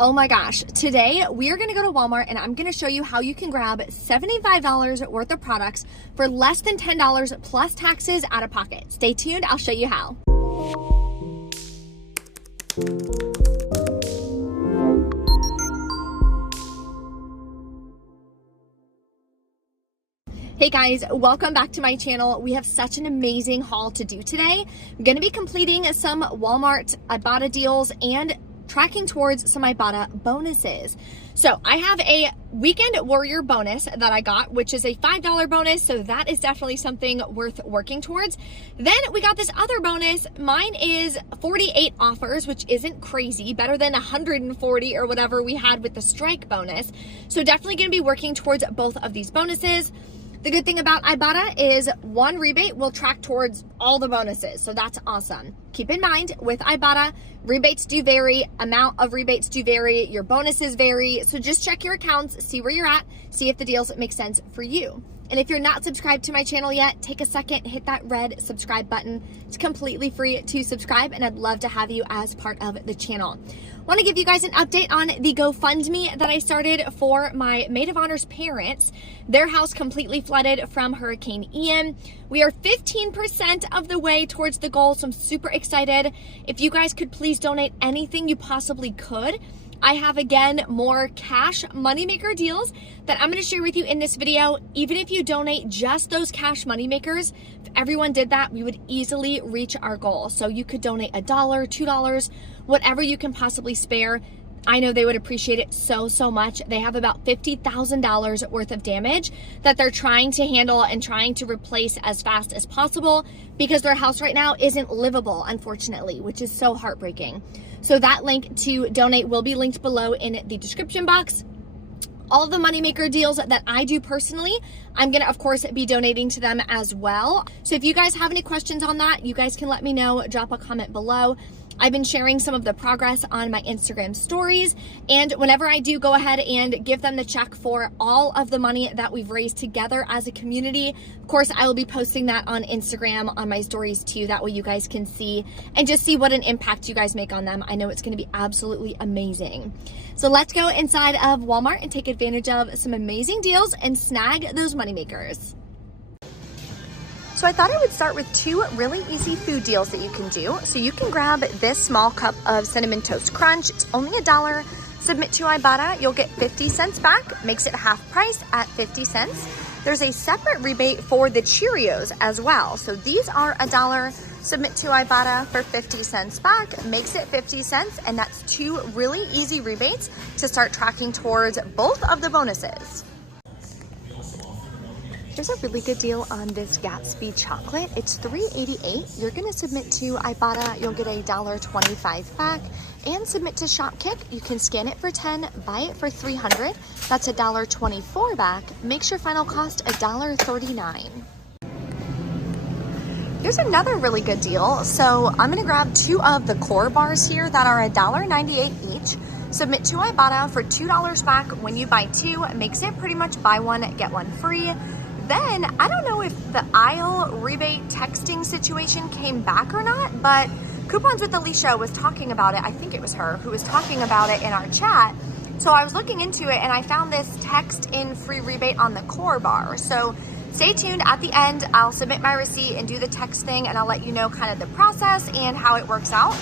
Oh my gosh, today we are gonna go to Walmart and I'm gonna show you how you can grab $75 worth of products for less than $10 plus taxes out of pocket. Stay tuned, I'll show you how. Hey guys, welcome back to my channel. We have such an amazing haul to do today. I'm gonna be completing some Walmart Ibotta deals and tracking towards some Ibotta bonuses. So I have a Weekend Warrior bonus that I got, which is a $5 bonus. So that is definitely something worth working towards. Then we got this other bonus. Mine is 48 offers, which isn't crazy, better than 140 or whatever we had with the strike bonus. So definitely gonna be working towards both of these bonuses. The good thing about Ibotta is one rebate will track towards all the bonuses, so that's awesome. Keep in mind, with Ibotta, rebates do vary, amount of rebates do vary, your bonuses vary, so just check your accounts, see where you're at, see if the deals make sense for you. And if you're not subscribed to my channel yet, take a second, hit that red subscribe button. It's completely free to subscribe, and I'd love to have you as part of the channel. Want to give you guys an update on the GoFundMe that I started for my Maid of Honor's parents. Their house completely flooded from Hurricane Ian. We are 15% of the way towards the goal, so I'm super excited. If you guys could please donate anything you possibly could. I have, again, more cash moneymaker deals that I'm going to share with you in this video. Even if you donate just those cash moneymakers, if everyone did that, we would easily reach our goal. So you could donate $1, $2, whatever you can possibly spare. I know they would appreciate it so much. They have about $50,000 worth of damage that they're trying to handle and trying to replace as fast as possible because their house right now isn't livable, unfortunately, which is so heartbreaking. So that link to donate will be linked below in the description box. All of the moneymaker deals that I do personally, I'm gonna, of course, be donating to them as well. So if you guys have any questions on that, you guys can let me know, drop a comment below. I've been sharing some of the progress on my Instagram stories, and whenever I do go ahead and give them the check for all of the money that we've raised together as a community, of course, I will be posting that on Instagram on my stories too. That way you guys can see and just see what an impact you guys make on them. I know it's gonna be absolutely amazing. So let's go inside of Walmart and take advantage of some amazing deals and snag those moneymakers. So I thought I would start with two really easy food deals that you can do. So you can grab this small cup of Cinnamon Toast Crunch. It's only $1. Submit to Ibotta, you'll get 50 cents back, makes it half price at 50 cents. There's a separate rebate for the Cheerios as well. So these are $1. Submit to Ibotta for 50 cents back, makes it 50 cents, and that's two really easy rebates to start tracking towards both of the bonuses. Here's a really good deal on this Gatsby Chocolate. It's $3.88. You're gonna submit to Ibotta, you'll get a $1.25 back, and submit to Shopkick. You can scan it for $10, buy it for $300. That's a $1.24 back. Makes your final cost $1.39. Here's another really good deal. So I'm gonna grab two of the core bars here that are $1.98 each. Submit to Ibotta for $2 back when you buy two. It makes it pretty much buy one, get one free. Then, I don't know if the aisle rebate texting situation came back or not, but Coupons with Alicia was talking about it. I think it was her who was talking about it in our chat. So I was looking into it and I found this text in free rebate on the core bar. So stay tuned. At the end, I'll submit my receipt and do the text thing, and I'll let you know kind of the process and how it works out.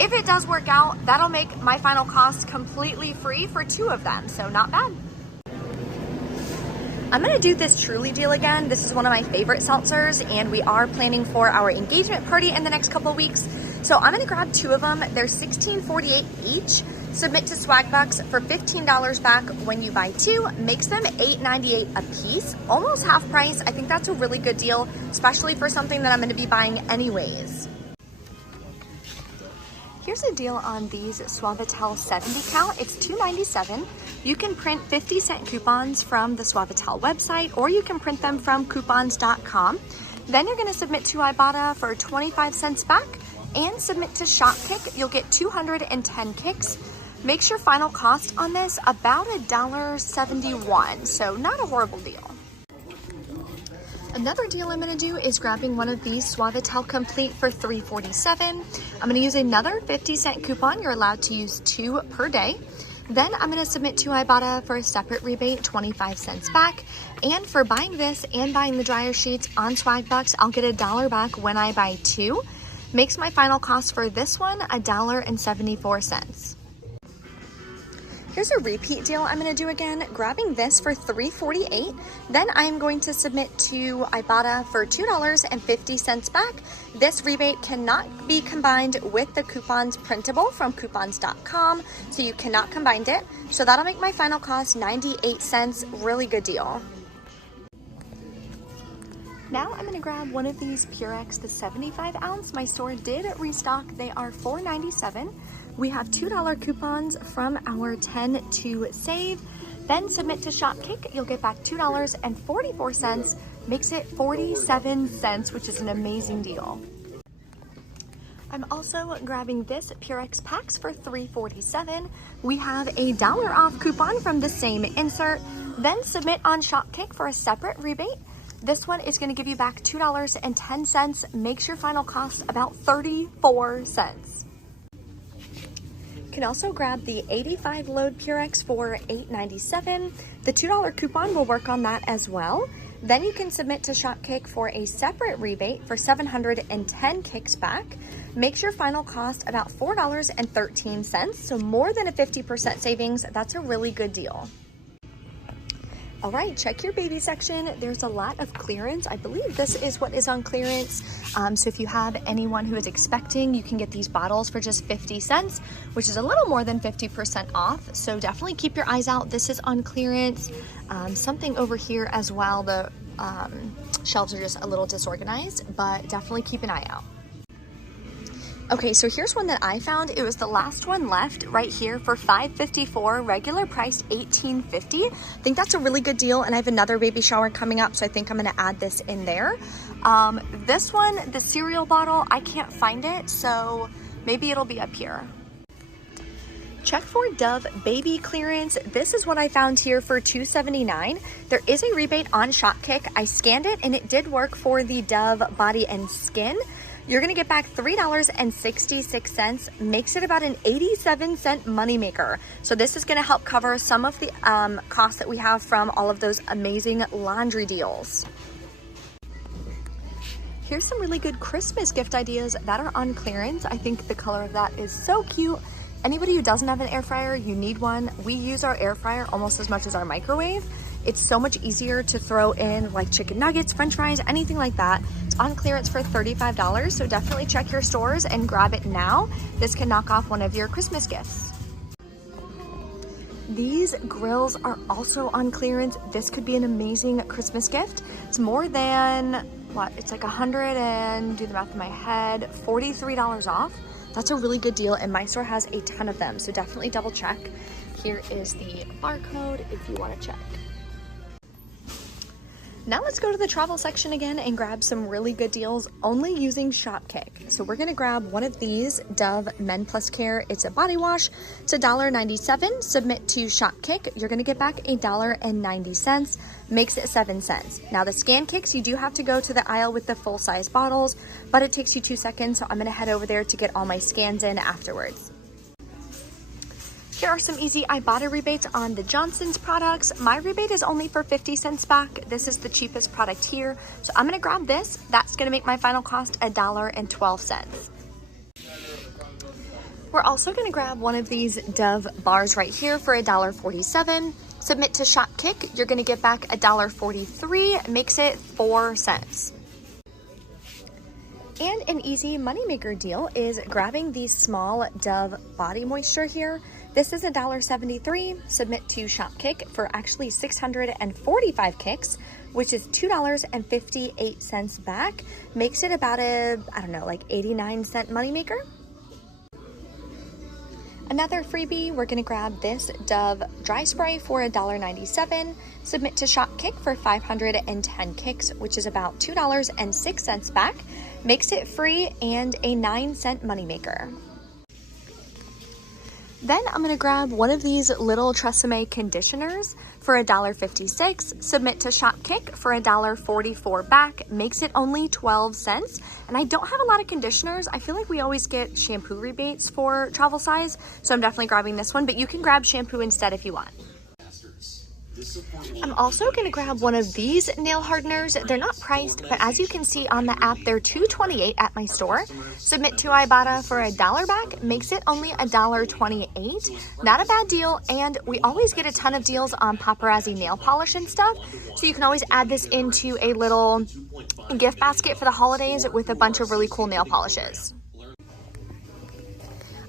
If it does work out, that'll make my final cost completely free for two of them, so not bad. I'm gonna do this Truly deal again. This is one of my favorite seltzers, and we are planning for our engagement party in the next couple weeks. So I'm gonna grab two of them. They're $16.48 each. Submit to Swagbucks for $15 back when you buy two. Makes them $8.98 a piece, almost half price. I think that's a really good deal, especially for something that I'm gonna be buying anyways. Here's a deal on these Suavitel 70 count. It's $2.97. You can print 50-cent coupons from the Suavitel website, or you can print them from coupons.com. Then you're gonna submit to Ibotta for 25 cents back and submit to Shopkick. You'll get 210 kicks. Makes your final cost on this about $1.71, so not a horrible deal. Another deal I'm gonna do is grabbing one of these Suavitel Complete for $3.47. I'm gonna use another 50-cent coupon. You're allowed to use 2 per day. Then I'm going to submit to Ibotta for a separate rebate, 25 cents back. And for buying this and buying the dryer sheets on Swagbucks, I'll get $1 back when I buy 2. Makes my final cost for this one $1.74. Here's a repeat deal I'm going to do again, grabbing this for $3.48. Then I'm going to submit to Ibotta for $2.50 back. This rebate cannot be combined with the coupons printable from coupons.com, so you cannot combine it. So that'll make my final cost 98 cents. Really good deal. Now I'm going to grab one of these Purex, the 75 ounce. My store did restock. They are $4.97. We have $2 coupons from our 10 to save. Then submit to Shopkick. You'll get back $2.44. Makes it 47 cents, which is an amazing deal. I'm also grabbing this Purex Packs for $3.47. We have a $1 off coupon from the same insert. Then submit on Shopkick for a separate rebate. This one is going to give you back $2.10. Makes your final cost about 34 cents. You can also grab the 85 load Purex for $8.97. The $2 coupon will work on that as well. Then you can submit to Shopkick for a separate rebate for 710 kicks back. Makes your final cost about $4.13, so more than a 50% savings. That's a really good deal. All right, check your baby section. There's a lot of clearance. I believe this is what is on clearance. So if you have anyone who is expecting, you can get these bottles for just 50 cents, which is a little more than 50% off. So definitely keep your eyes out. This is on clearance. Something over here as well. The shelves are just a little disorganized, but definitely keep an eye out. Okay, so here's one that I found. It was the last one left right here for $5.54, regular price $18.50. I think that's a really good deal, and I have another baby shower coming up, so I think I'm gonna add this in there. This one, the cereal bottle, I can't find it, so maybe it'll be up here. Check for Dove baby clearance. This is what I found here for $2.79. There is a rebate on Shopkick. I scanned it, and it did work for the Dove body and skin. You're gonna get back $3.66, makes it about an 87-cent moneymaker. So this is gonna help cover some of the costs that we have from all of those amazing laundry deals. Here's some really good Christmas gift ideas that are on clearance. I think the color of that is so cute. Anybody who doesn't have an air fryer, you need one. We use our air fryer almost as much as our microwave. It's so much easier to throw in like chicken nuggets, french fries, anything like that. It's on clearance for $35, so definitely check your stores and grab it now. This can knock off one of your Christmas gifts. These grills are also on clearance. This could be an amazing Christmas gift. It's more than, what, it's like 100 and, do the math in my head, $43 off. That's a really good deal, and my store has a ton of them, so definitely double check. Here is the barcode if you want to check. Now let's go to the travel section again and grab some really good deals only using Shopkick. So we're gonna grab one of these Dove Men Plus Care. It's a body wash. It's $1.97. Submit to Shopkick. You're gonna get back $1.90. Makes it 7 cents. Now the scan kicks, you do have to go to the aisle with the full size bottles, but it takes you 2 seconds. So I'm gonna head over there to get all my scans in afterwards. Here are some easy Ibotta rebates on the Johnson's products. My rebate is only for 50 cents back. This is the cheapest product here. So I'm gonna grab this. That's gonna make my final cost $1.12. We're also gonna grab one of these Dove bars right here for $1.47. Submit to Shopkick. You're gonna get back $1.43. Makes it 4 cents. And an easy moneymaker deal is grabbing the small Dove body moisture here. This is $1.73. Submit to Shopkick for actually 645 kicks, which is $2.58 back. Makes it about a, I don't know, like 89-cent moneymaker. Another freebie, we're gonna grab this Dove dry spray for $1.97. Submit to Shopkick for 510 kicks, which is about $2.06 back. Makes it free and a 9-cent moneymaker. Then I'm gonna grab one of these little Tresemme conditioners for $1.56, submit to Shopkick for $1.44 back, makes it only 12 cents. And I don't have a lot of conditioners. I feel like we always get shampoo rebates for travel size, so I'm definitely grabbing this one, but you can grab shampoo instead if you want. I'm also going to grab one of these nail hardeners. They're not priced, but as you can see on the app, they're $2.28 at my store. Submit to Ibotta for $1 back, makes it only $1.28. Not a bad deal, and we always get a ton of deals on paparazzi nail polish and stuff, so you can always add this into a little gift basket for the holidays with a bunch of really cool nail polishes.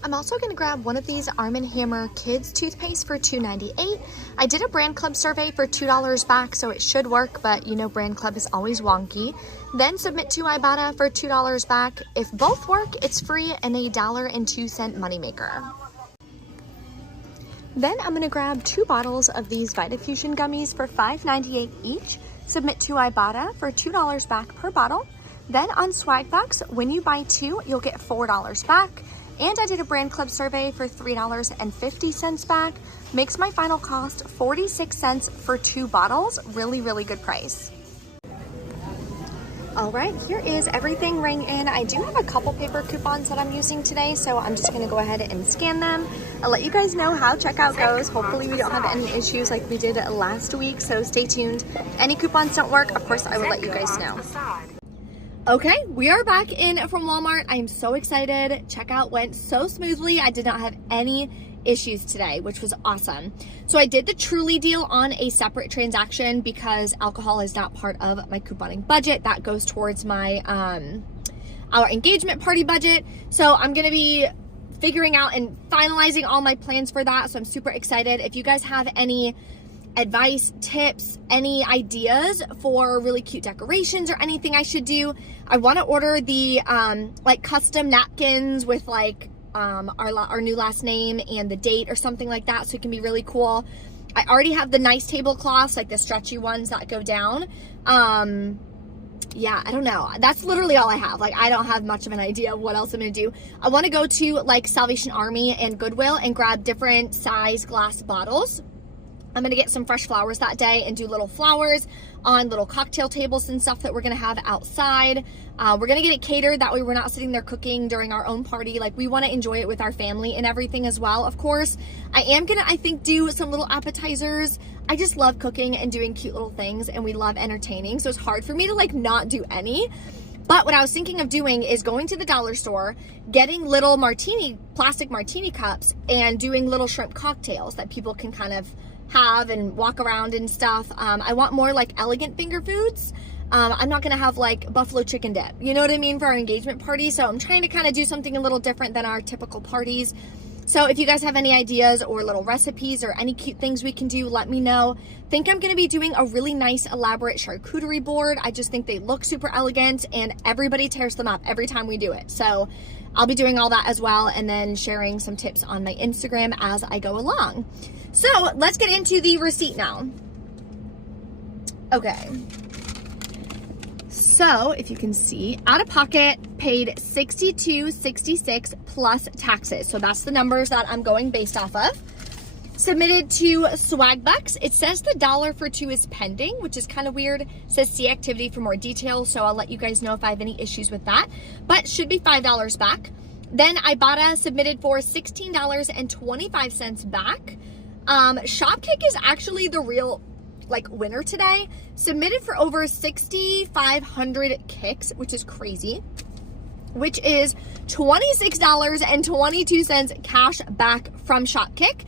I'm also going to grab one of these Arm & Hammer Kids toothpaste for $2.98. I did a Brand Club survey for $2 back, so it should work, but you know Brand Club is always wonky. Then submit to Ibotta for $2 back. If both work, it's free and a $1.02 moneymaker. Then I'm going to grab 2 bottles of these Vita Fusion gummies for $5.98 each. Submit to Ibotta for $2 back per bottle. Then on Swagbucks, when you buy 2, you'll get $4 back. And I did a Brand Club survey for $3.50 back. Makes my final cost 46 cents for 2 bottles. Really, really good price. All right, here is everything rang in. I do have a couple paper coupons that I'm using today, so I'm just gonna go ahead and scan them. I'll let you guys know how checkout goes. Hopefully we don't have any issues like we did last week, so stay tuned. Any coupons don't work, of course I will let you guys know. Okay, we are back in from Walmart. I am so excited. Checkout went so smoothly. I did not have any issues today, which was awesome. So I did the Truly deal on a separate transaction because alcohol is not part of my couponing budget. That goes towards my our engagement party budget. So I'm gonna be figuring out and finalizing all my plans for that. So I'm super excited. If you guys have any advice, tips, any ideas for really cute decorations or anything I should do, I want to order the like custom napkins with like our new last name and the date or something like that, so it can be really cool. I already have the nice tablecloths, like the stretchy ones that go down. Yeah, I don't know. That's literally all I have. Like, I don't have much of an idea of what else I'm gonna do. I want to go to like Salvation Army and Goodwill and grab different size glass bottles. I'm gonna get some fresh flowers that day and do little flowers on little cocktail tables and stuff that we're gonna have outside. We're gonna get it catered, that way we're not sitting there cooking during our own party. Like, we wanna enjoy it with our family and everything as well, of course. I am gonna, I think, do some little appetizers. I just love cooking and doing cute little things, and we love entertaining, so it's hard for me to like not do any. But what I was thinking of doing is going to the dollar store, getting little plastic martini cups, and doing little shrimp cocktails that people can kind of have and walk around and stuff. I want more like elegant finger foods. I'm not gonna have like buffalo chicken dip, you know what I mean, for our engagement party. So I'm trying to kind of do something a little different than our typical parties. So if you guys have any ideas or little recipes or any cute things we can do, let me know. Think I'm gonna be doing a really nice elaborate charcuterie board. I just think they look super elegant and everybody tears them up every time we do it. So I'll be doing all that as well, and then sharing some tips on my Instagram as I go along. So let's get into the receipt now. Okay. So if you can see, out of pocket paid $62.66 plus taxes. So that's the numbers that I'm going based off of. Submitted to Swagbucks. It says the $1 for 2 is pending, which is kind of weird. It says see activity for more details, so I'll let you guys know if I have any issues with that. But should be $5 back. Then Ibotta submitted for $16.25 back. Shopkick is actually the real like winner today. Submitted for over 6,500 kicks, which is crazy, which is $26.22 cash back from Shopkick.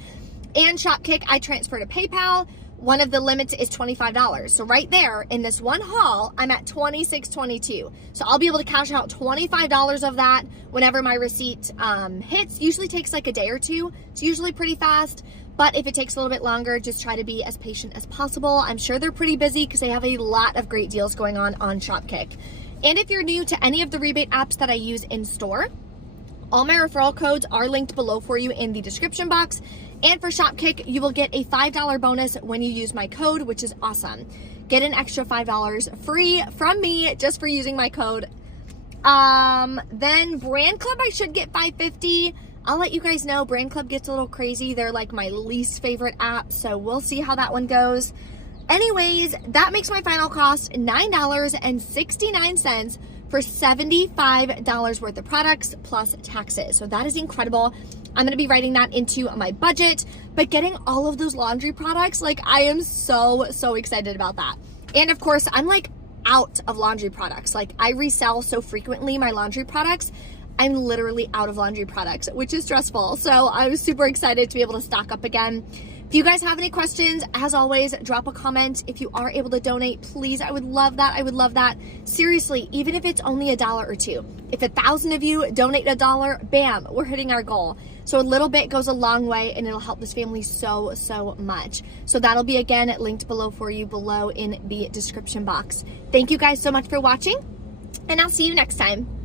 And Shopkick, I transfer to PayPal. One of the limits is $25. So right there in this one haul, I'm at $26.22. So I'll be able to cash out $25 of that whenever my receipt hits. Usually takes like a day or two. It's usually pretty fast. But if it takes a little bit longer, just try to be as patient as possible. I'm sure they're pretty busy because they have a lot of great deals going on Shopkick. And if you're new to any of the rebate apps that I use in store, all my referral codes are linked below for you in the description box. And for Shopkick, you will get a $5 bonus when you use my code, which is awesome. Get an extra $5 free from me just for using my code. Then Brand Club, I should get $5.50. I'll let you guys know. Brand Club gets a little crazy. They're like my least favorite app, so we'll see how that one goes. Anyways, that makes my final cost $9.69 for $75 worth of products plus taxes. So that is incredible. I'm going to be writing that into my budget, but getting all of those laundry products, like I am so excited about that. And of course, I'm like out of laundry products. Like I resell so frequently my laundry products. I'm literally out of laundry products, which is stressful. So I was super excited to be able to stock up again. If you guys have any questions, as always, drop a comment. If you are able to donate, please, I would love that. I would love that. Seriously, even if it's only $1 or $2. If 1,000 of you donate $1, bam, we're hitting our goal. So a little bit goes a long way, and it'll help this family so much. So that'll be, again, linked below for you below in the description box. Thank you guys so much for watching, and I'll see you next time.